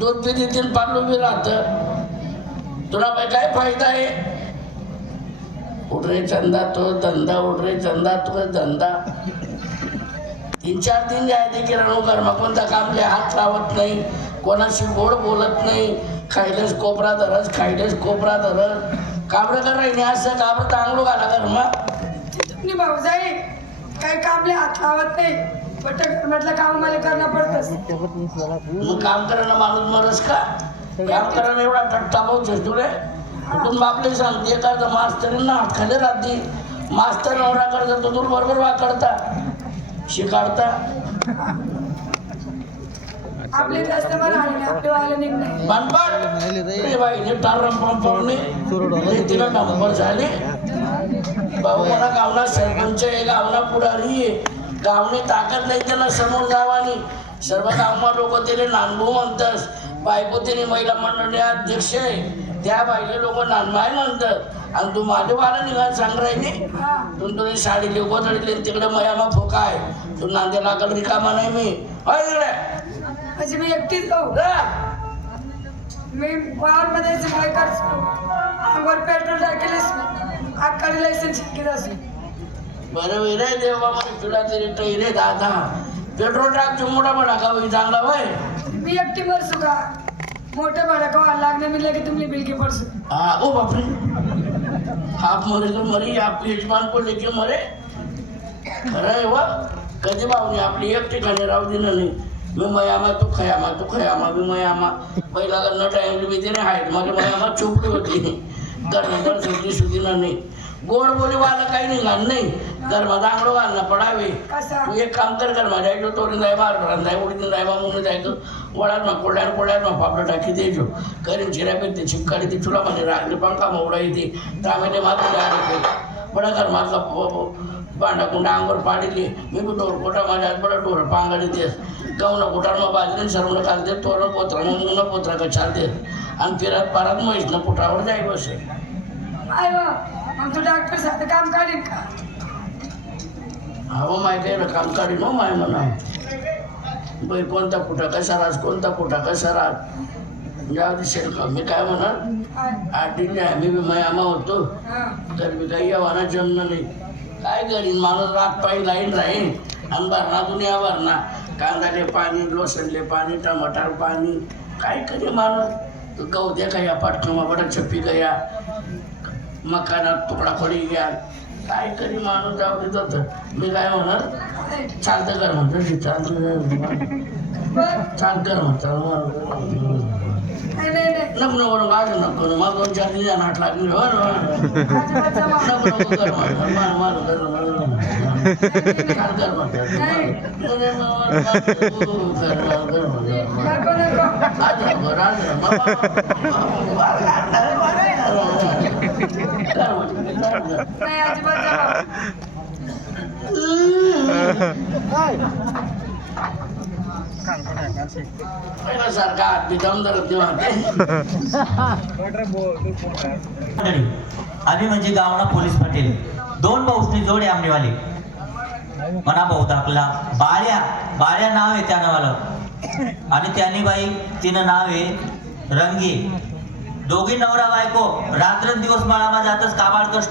दूध बी देतील पार्लू बी राहत तुला काय फायदा आहे उठ रे चंदा तो धंदा उठ रे चंदा तो धंदा 3-4 दिन जायचे किराणू कर्म कोणता कामले हात लावत नाही कोणाशी गोड बोलत नाही खायलेच कोपरा धरस खायलेच कोपरा धरस काबरं कर राहिने असं काबरं चांगलं घाला कर्मा तुम्ही भाऊजाई काही कामले हात लावत नाही बट म्हटलं काम मला करणं पडतंच मग काम करायला माणूस मरस का काम करायला एवढा टट्टा भाऊच तुले कुठून बापले सांगते एखादा मास्तरींना हात खाली राहते मास्तर नवरा करता तो दूर बरोबर वाकडता शिकाडता आपले कस्टमर आले आपले वाले निघणे बनपाट रे बाई ने टारम पंपावणे तिला नंबर झाले भाऊ मला गावना सरपंच आहे गावना पुढारी आहे गावने ताकद नाही त्यांना समोर जावानी सर्व गावमा लोक त्याला नानभू म्हणतात बायको त्याने महिला मंडळी अध्यक्ष आहे त्या बाईले लोक नानबाई म्हणतात आणि तू माझे वाला निघाल सांग राहिले तुला साडी लिहू गोधडीले तिकडे मयामा फोका आहे तू नांदे लागल रिकामा नाही मी होय तिकडे म्हणजे मी एकटीच जाऊ मी वाहनमध्ये काय करतो अंगावर पेट्रोल टाकेलच आकाडी लायसन्स शिकत असू बरं रे देवा मला तुला तरी रे दादा पेट्रोल टाक मोठा बडा का चांगला भाई मी एकटी मरसू का मोठे बडा का लागणे मी लगे तुमली बिलकी पडसू हाँ ओ बापरे आप मरे तो मरी आप यजमान को लेके मरे खरं आहे वा कधी भावनी आपली एक ठिकाणी राहू देणं नाही मी मयामा तू खयामा मी मयामा पहिला करणं टाइम मी तिने हाईट माझी मयामा चोपडी होती घरनंतर सुद्धी नाही गोड बोली वाला काही निघाल नाही घरमा दांगडो घालणं पडावे तू एक काम कर माझ्या तोडून जाय मारून जाय उडीन जाय म्हणून जायचं वडात मग कोड्यात मग पापड टाकी द्यायचो करीन चिरापे ते चिपकाडी ती तुला म्हणजे रागले पंखा मोडा येते त्यामध्ये मात्र आले बडा घर मारला भांडा कुंडा अंगावर पाडिली मी बी डोर पोटा माझ्या बडा डोर पांगाडी देस गवनं कुटार बाजरीन सरवणं घालते तोरण पोत्रा मुंगनं पोत्रा का छालते आणि फिरत पारात म्हैसनं पुटावर जाई बसे आय मग तू डॉक्टर सारखं काम काढीन का हो माहिती आहे काम काढीन हो माय म्हणा बाई कोणता कुठा कसा राज कोणता कुठा कसा राज जाऊ दिसेल का मी काय म्हणा 8 दिन आम्ही बी मयामा होतो तर मी काही यावाना जमणं नाही काय करीन माणूस रात पायी लाईन राहीन आणि भरणा दुनिया भरणा कांदाले पाणी लोसनले पाणी टमाटर पाणी काय करी माणूस तू गहू द्या का या पाटकमा बडा छप्पी गया मकानात तुकडा पडी घ्या काय करी माणूस जाऊ देत होतं मी काय म्हणणार चालतं कर म्हणतो चाल कर म्हणतो नको नको आज नको मग 2-4 दिवस नाट लागली हो नको नको कर मार चाल कर म्हणतो नाही अजिबात सारखा हात दम धरत आम्ही म्हणजे गावना पोलीस पाटील 2 भाऊसनी जोडे आमनेवाले मना भाऊ दाखला बाळ्या नाव आहे त्या नावाला आणि त्याने बाई तिनं नाव आहे रंगी दोघी नवरा बायको रात्रंदिवस मळामा जातच काबाड कष्ट